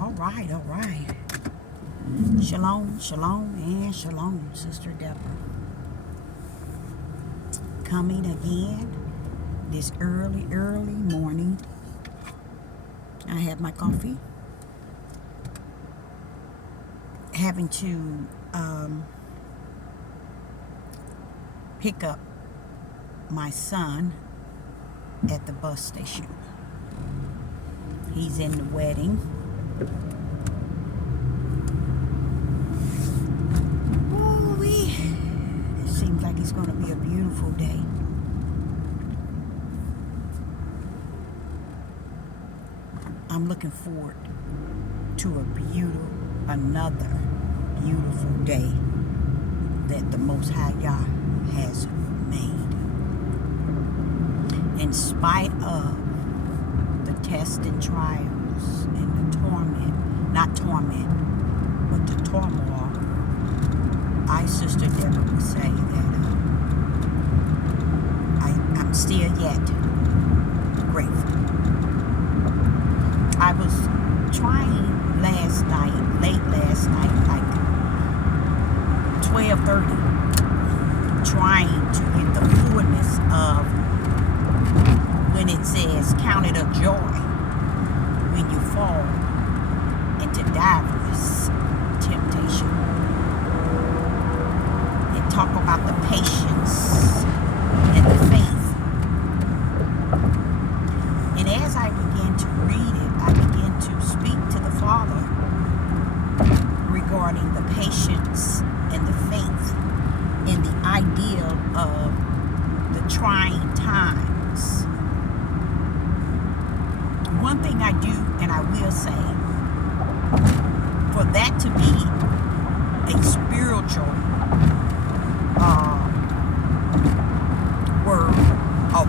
All right, all right. Shalom, shalom, and shalom, Sister Deborah. Coming again this early morning. I have my coffee. Having to pick up my son at the bus station. He's in the wedding. It seems like it's going to be a beautiful day. I'm looking forward to another beautiful day that the Most High Yah has made. In spite of the tests and trials and the torment, not torment, but the turmoil, I, Sister Deborah, would say that I'm still yet grateful. I was trying late last night, like 12:30, trying to get the fullness of when it says, count it a joy when you fall into diverse temptation. And talk about the patience and the faith. And as I began to read it, I began to speak to the Father regarding the patience and the faith and the ideal of the trying times. One thing I do, and I will say, for that to be a spiritual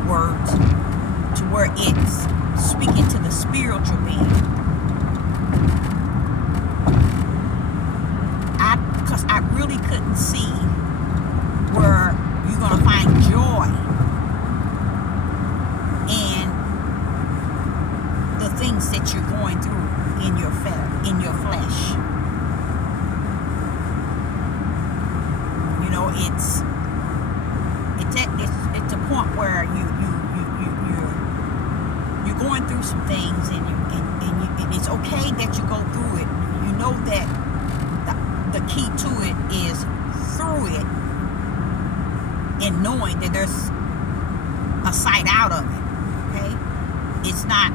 words to where it's speaking to the spiritual being, because I really couldn't see where you're going to find joy in the things that you're going through in your flesh. You know, it's a point where you're going through some things, and it's okay that you go through it. You know that the key to it is through it, and knowing that there's a side out of it. Okay, it's not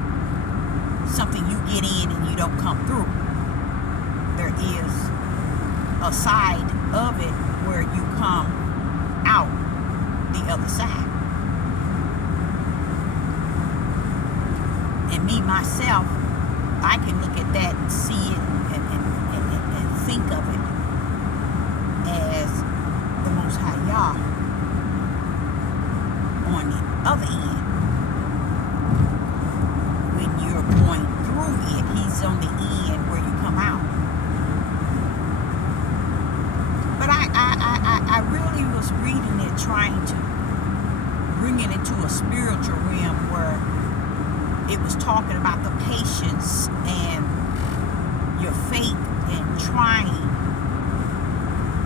something you get in and you don't come through. There is a side of it where you come out the other side. And me, myself, I can look at that and see it and think of it as the Most High Yah on the other end. When you're going through it, He's on the end where you come out. But I really was reading it, trying to bring it into a spiritual realm where it was talking about the patience and your faith and trying.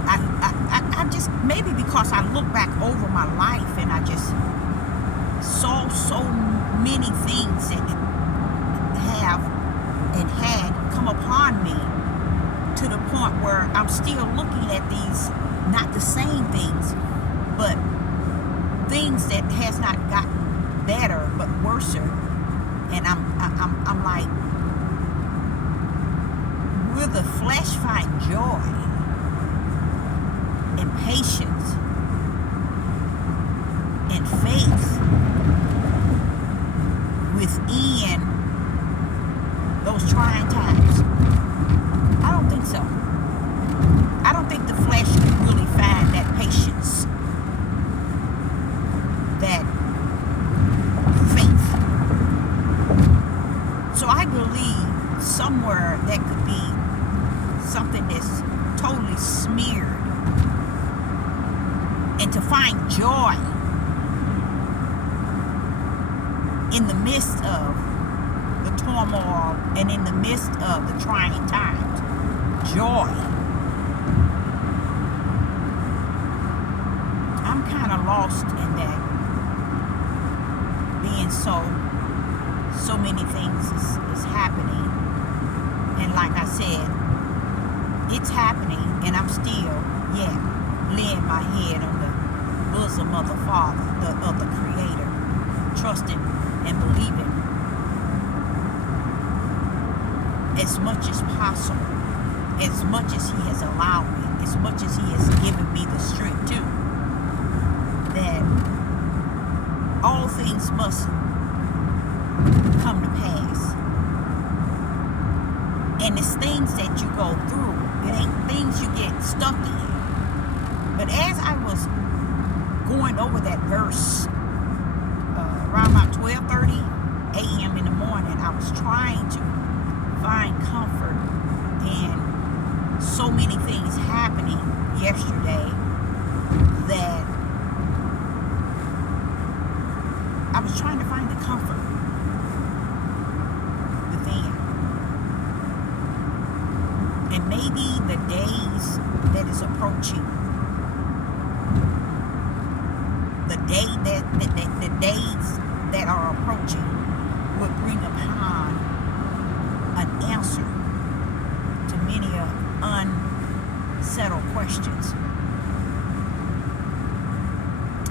I just, maybe because I look back over my life and I just saw so many things that have and had come upon me to the point where I'm still looking at these, not the same things, but things that has not gotten better but worse. And I'm like, will the flesh find joy and patience and faith within those trying times? I don't think so. I don't think the flesh can really find that patience, that faith. So I believe somewhere that could be something that's totally smeared. And to find joy in the midst of the turmoil and in the midst of the trying times, joy. I'm kind of lost in that, being so many things is happening, and like I said, it's happening, and I'm still laying my head on the bosom of the Father, of the Creator, trusting and believing as much as possible, as much as He has allowed me, as much as He has given me the strength to, that all things must come to pass. And it's things that you go through. It ain't things you get stuck in. But as I was going over that verse around about 12:30 a.m. in the morning, I was trying to find comfort in so many things happening yesterday that I was trying to find the comfort within. And maybe the days that is approaching, the days that are approaching would bring upon an answer to many unsettled questions.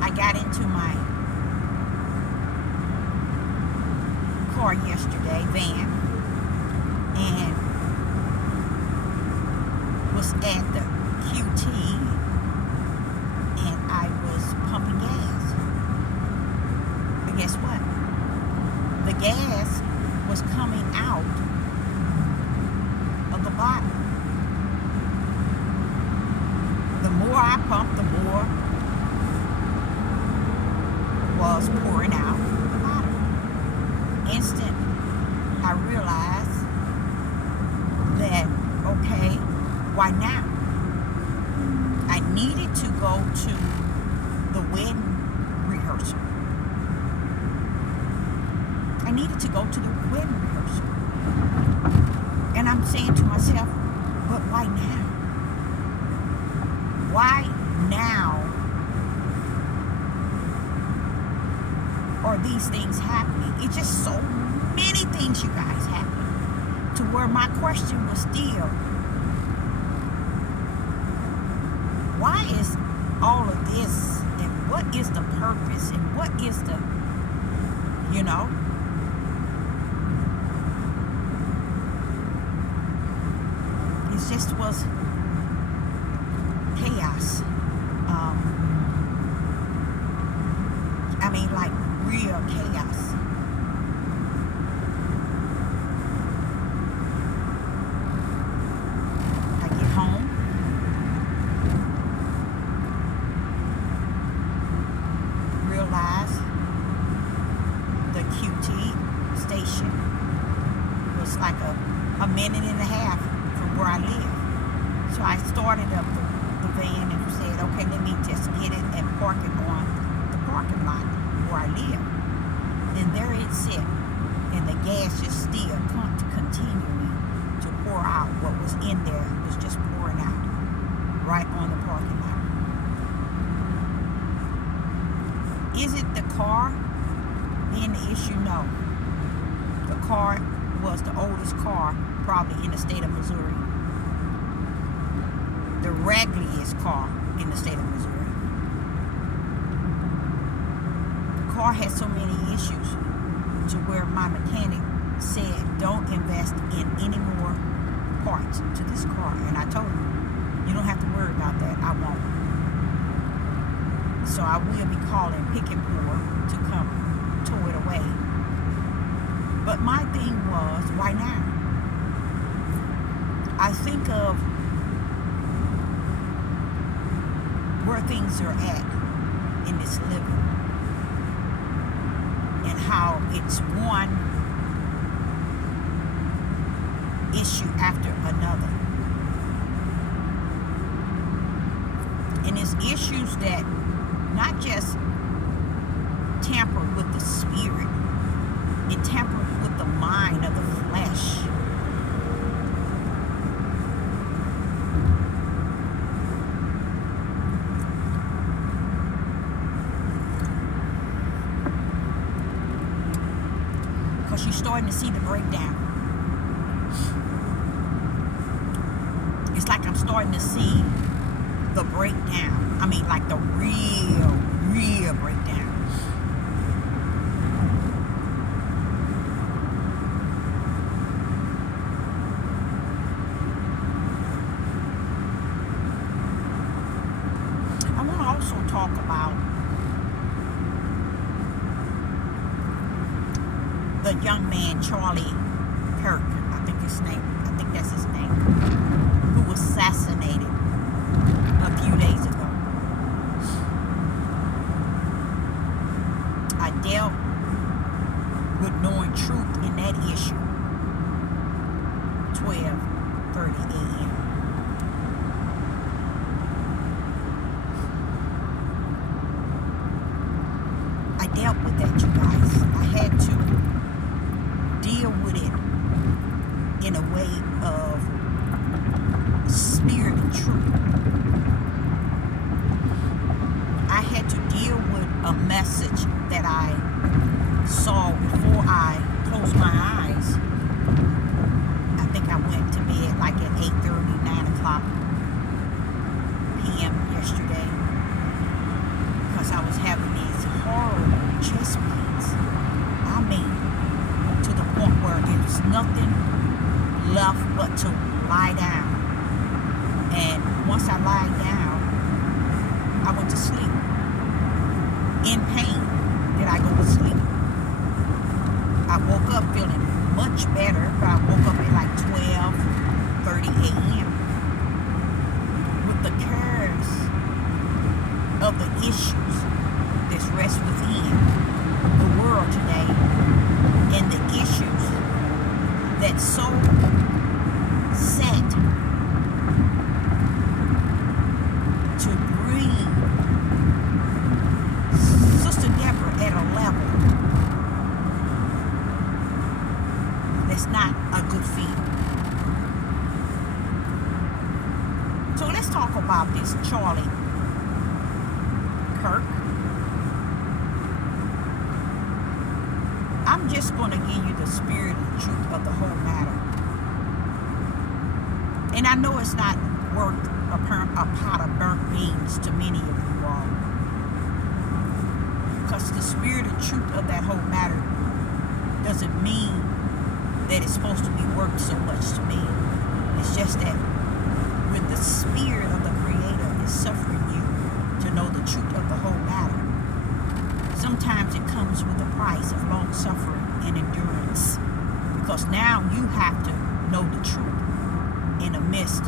I got into my car yesterday, van, and was at the QT, and I was pumping gas. But guess what? The gas was coming out of the bottle. The more I pumped, the more was pouring out the bottle. Instant, I realized that, okay, why now? I needed to go to the wedding rehearsal. I needed to go to the wedding rehearsal. And I'm saying to myself, but why now? Why now are these things happening? It's just so many things, you guys, happening, to where my question was still, why is all of this, and what is the purpose, and what is the, it just was chaos. I mean, like real chaos. I get home, realize the QT station was like a minute and a half from where I live. So I started up the van and said, okay, let me just get it and park it on the parking lot where I live. And there it sit, and the gas just still continuing to pour out. What was in there was just pouring out right on the parking lot. Is it the car being the issue? No. The car was the oldest car probably in the state of Missouri. The raggediest car in the state of Missouri. The car had so many issues to where my mechanic said, don't invest in any more parts to this car. And I told him, you don't have to worry about that. I won't. So I will be calling Pick and Pour to come tow it away. But my thing was, why now? I think of where things are at in this living, and how it's one issue after another. And it's issues that not just tamper with the spirit, it tampers with the mind of the flesh. Because you're starting to see the breakdown. It's like I'm starting to see the breakdown. I mean, like the real breakdown. I want to also talk about the young man, Charlie Kirk. I think that's his name, who was assassinated a few days ago. I dealt with knowing truth in that issue. 12:30 a.m. I dealt with that, you guys. I had to deal with it in a way of spirit and truth. I had to deal with a message that I saw before I closed my eyes. I think I went to bed like at 8:30, 9 o'clock p.m. yesterday, because I was having these horrible chest pains. I mean, to the point where there's nothing left but to lie down. And once I lied down, I went to sleep. In pain did I go to sleep. I woke up feeling much better, but I woke up at like 12:30 a.m. with the cares of the issues that rest within the world today, and the issues that so set to bring Sister Deborah at a level that's not a good fit. So let's talk about this Charlie Kirk. I'm just going to give you the spirit and truth of the whole matter. And I know it's not worth a pot of burnt beans to many of you all, because the spirit and truth of that whole matter doesn't mean that it's supposed to be worth so much to me. It's just that when the spirit of the Creator is suffering you to know the truth of the whole matter, sometimes it comes with a price of long suffering and endurance, because now you have to know the truth in the midst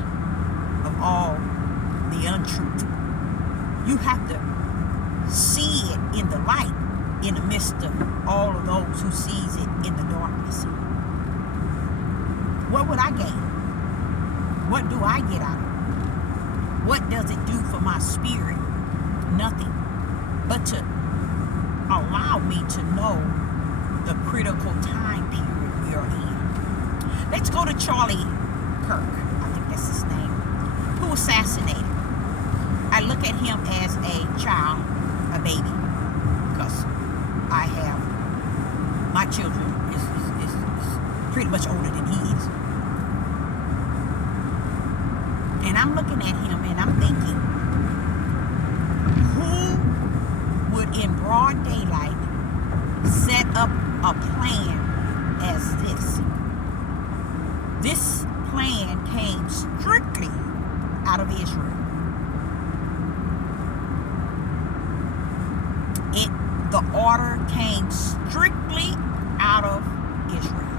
of all the untruth. You have to see it in the light in the midst of all of those who sees it in the darkness. What would I gain? What do I get out of it? What does it do for my spirit? Nothing. But to allow me to know the critical time period we are in. Let's go to Charlie Kirk, I think that's his name, who was assassinated. I look at him as a child, a baby, because I have, my children is pretty much older than he is. And I'm looking at him and I'm thinking, who would in broad daylight set up a plan as this? This plan came strictly out of Israel. The order came strictly out of Israel.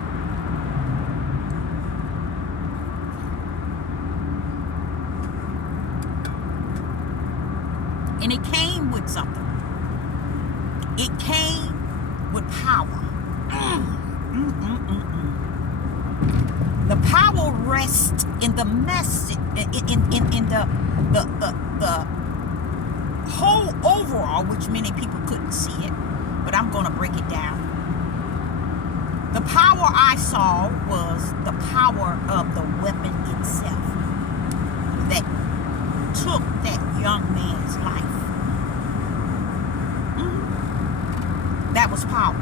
And it came with something. It came with power. The power rests in the message, in the whole overall, which many people couldn't see it, but I'm going to break it down. The power I saw was the power of the weapon itself that took that young man's life. That was power.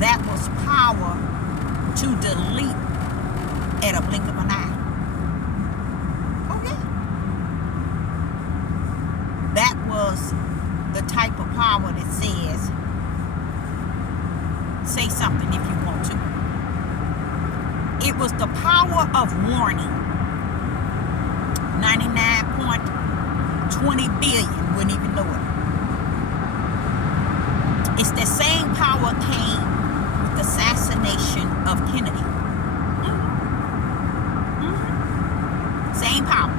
That was power to delete at a blink of an eye. Oh yeah. That was the type of power that says, say something if you want to. It was the power of warning. 99.20 billion wouldn't even know it. It's the same power came with the assassination of Kennedy. Same power.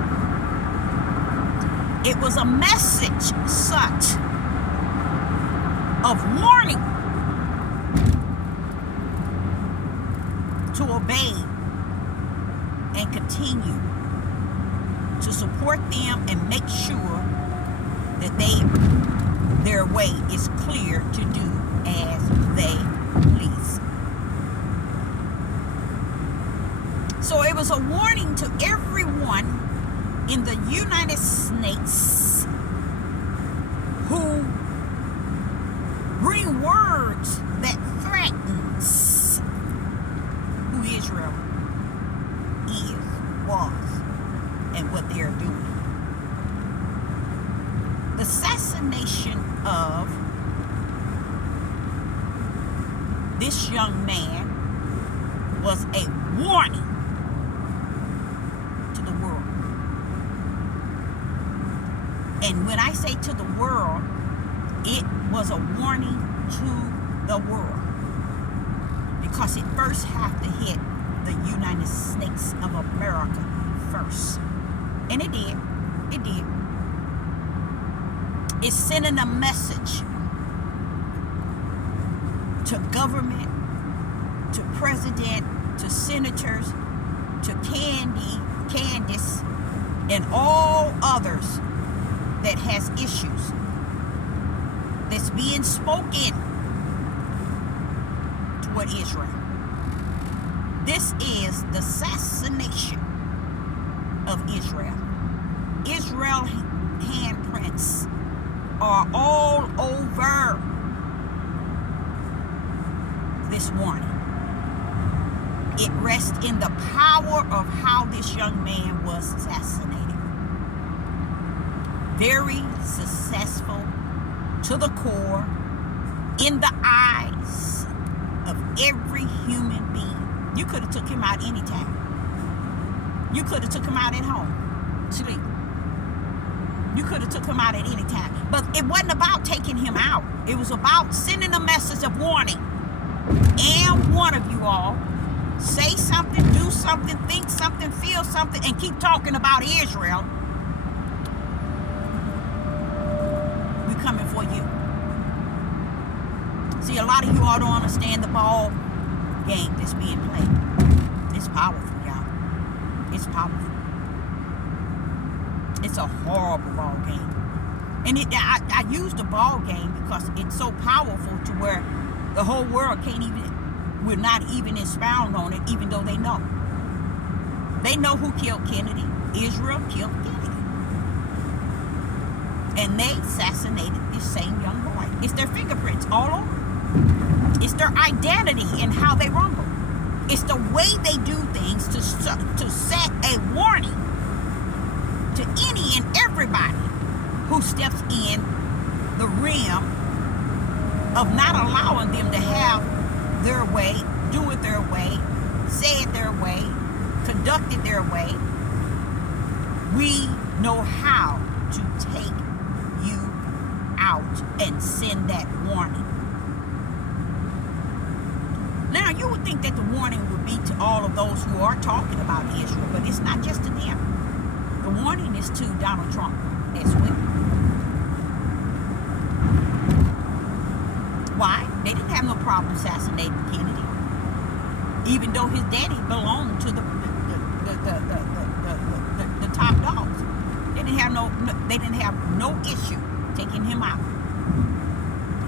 It was a message such of warning to obey and continue to support them and make sure that their way is clear to do as they please. So it was a warning to everyone in the United States who bring words that threatens who Israel is, was, and what they're doing. The assassination of this young man was a warning to the world. And when I say to the world, it was a warning to the world, because it first had to hit the United States of America first. And it did. It did. It's sending a message to government, to president, to senators, to Candace, and all others that has issues that's being spoken toward Israel. This is the assassination of Israel. Israel handprints are all over this warning. It rests in the power of how this young man was assassinated. Very successful to the core, in the eyes of every human being. You could have took him out anytime. You could have took him out at home, sleep. You could have took him out at any time. But it wasn't about taking him out. It was about sending a message of warning. And one of you all, say something, do something, think something, feel something, and keep talking about Israel. We're coming for you. See, a lot of you all don't understand the ball game that's being played. It's powerful, y'all. It's powerful. It's a horrible ball game. And I use the ball game because it's so powerful to where the whole world will not even expound on it, even though they know. They know who killed Kennedy. Israel killed Kennedy. And they assassinated this same young boy. It's their fingerprints all over. It's their identity and how they rumble. It's the way they do things to set a warning to any and everybody who steps in the realm of not allowing them to have their way, do it their way, say it their way, conduct it their way. We know how to take you out and send that warning. Now, you would think that the warning would be to all of those who are talking about Israel, but it's not just to them. The warning is to Donald Trump as well. Why? They didn't have no problem assassinating Kennedy, even though his daddy belonged to the top dogs. They didn't have no issue taking him out.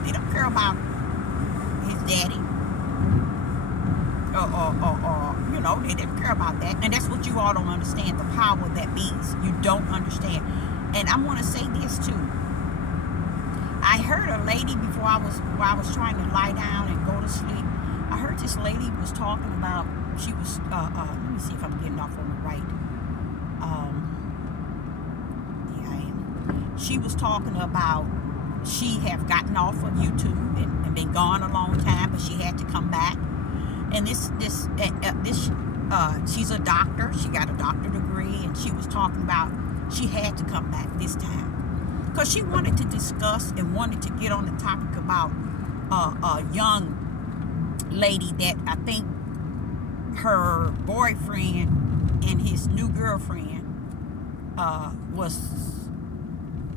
They don't care about his daddy. or they didn't care about that. And that's what you all don't understand, the power that means. You don't understand. And I want to say this too. I heard a lady while I was trying to lie down and go to sleep. I heard this lady was talking about, she was, let me see if I'm getting off on the right. Yeah, I am. She was talking about she have gotten off of YouTube and been gone a long time, but she had to come back. And she's a doctor. She got a doctorate degree, and she was talking about she had to come back this time because she wanted to discuss and wanted to get on the topic about a young lady that I think her boyfriend and his new girlfriend was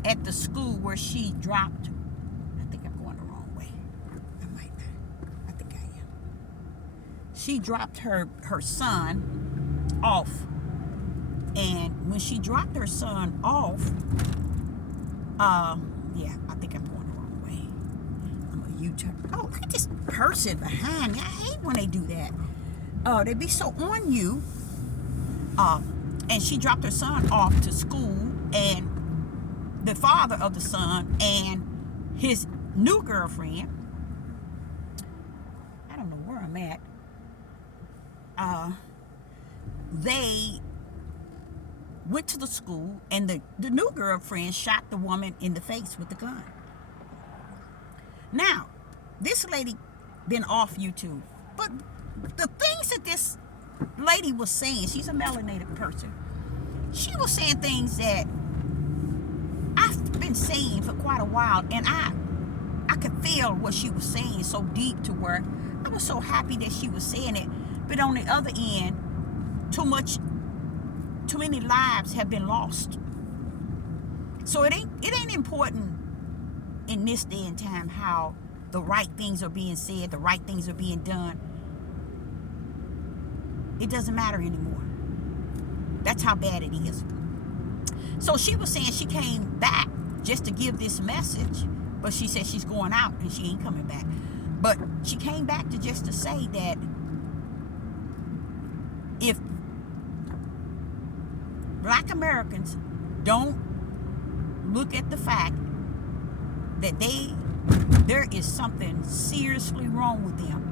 at the school where she dropped. I think I'm going the wrong way. I might not. I think I am. She dropped her son off, and when she dropped her son off, yeah, I think I'm going the wrong way. I'm a U-turn. Oh, look at this person behind me. I hate when they do that. They be so on you. And she dropped her son off to school, and the father of the son and his new girlfriend, I don't know where I'm at, they went to the school, and the new girlfriend shot the woman in the face with the gun. Now, this lady been off YouTube, but the things that this lady was saying, she's a melanated person. She was saying things that I've been saying for quite a while, and I could feel what she was saying so deep to where I was so happy that she was saying it. But on the other end, too many lives have been lost. So it ain't important in this day and time how the right things are being said, the right things are being done. It doesn't matter anymore. That's how bad it is. So she was saying she came back just to give this message, but she said she's going out and she ain't coming back. But she came back just to say that if Black Americans don't look at the fact that there is something seriously wrong with them.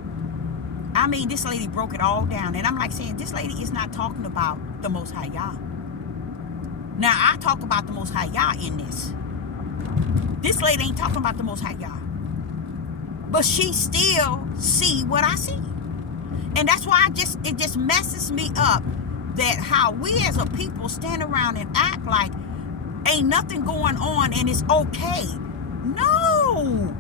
I mean, this lady broke it all down. And I'm like saying, this lady is not talking about the Most High Yah. Now, I talk about the Most High Yah in this. This lady ain't talking about the Most High Yah. But she still see what I see. And that's why it just messes me up that how we as a people stand around and act like ain't nothing going on and it's okay. No.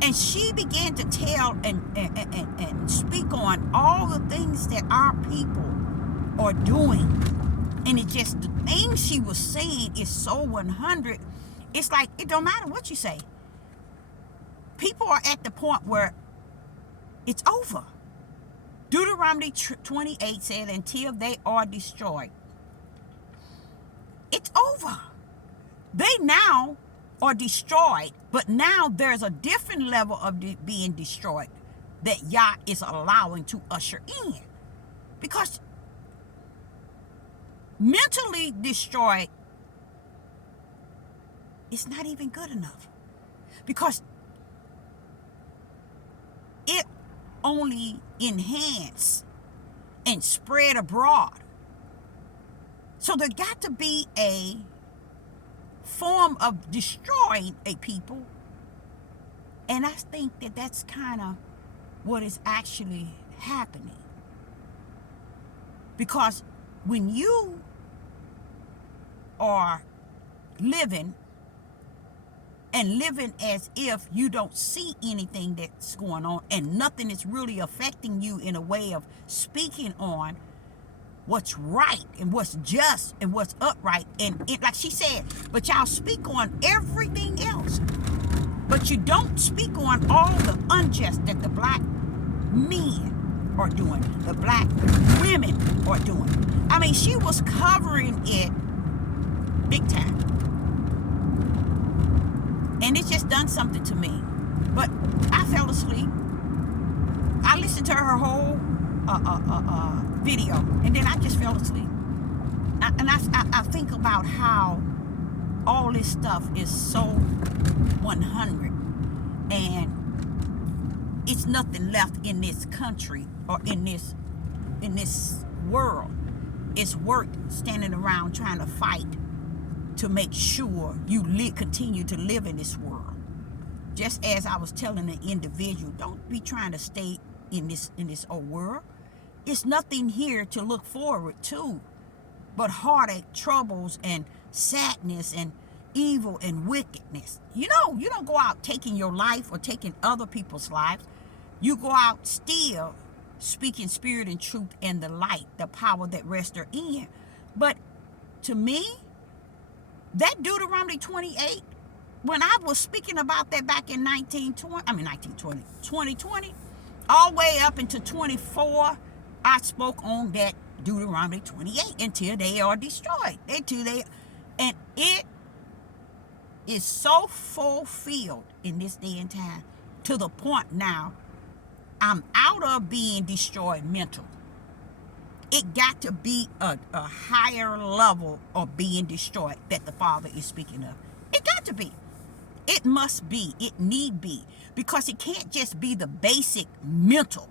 And she began to tell and speak on all the things that our people are doing. And it just, the things she was saying is so 100. It's like, it don't matter what you say. People are at the point where it's over. Deuteronomy 28 said, until they are destroyed. It's over. They now are destroyed, but now there's a different level of being destroyed that Yah is allowing to usher in. Because mentally destroyed is not even good enough. Because it only enhance and spread abroad. So there got to be a form of destroying a people, and I think that that's kind of what is actually happening. Because when you are living as if you don't see anything that's going on and nothing is really affecting you in a way of speaking on what's right and what's just and what's upright, and it, like she said, but y'all speak on everything else, but you don't speak on all the unjust that the black men are doing, the black women are doing. I mean, she was covering it big time, and it's just done something to me. But I fell asleep. I listened to her whole video, and then I just fell asleep. I think about how all this stuff is so 100, and it's nothing left in this country or in this world. It's worth standing around trying to fight to make sure you continue to live in this world. Just as I was telling the individual, don't be trying to stay in this old world. It's nothing here to look forward to but heartache, troubles, and sadness, and evil and wickedness. You don't go out taking your life or taking other people's lives. You go out still speaking spirit and truth and the light, the power that rests therein. But to me, that Deuteronomy 28, when I was speaking about that back in 2020, all the way up into 24, I spoke on that Deuteronomy 28 until they are destroyed. And it is so fulfilled in this day and time to the point now I'm out of being destroyed mental. It got to be a higher level of being destroyed that the Father is speaking of. It got to be. It must be. It need be. Because it can't just be the basic mental.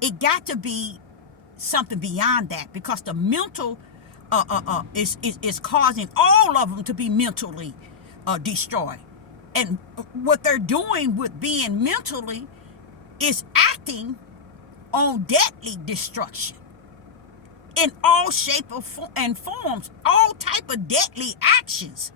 It got to be something beyond that, because the mental is causing all of them to be mentally destroyed. And what they're doing with being mentally is acting on deadly destruction in all shape and forms, all type of deadly actions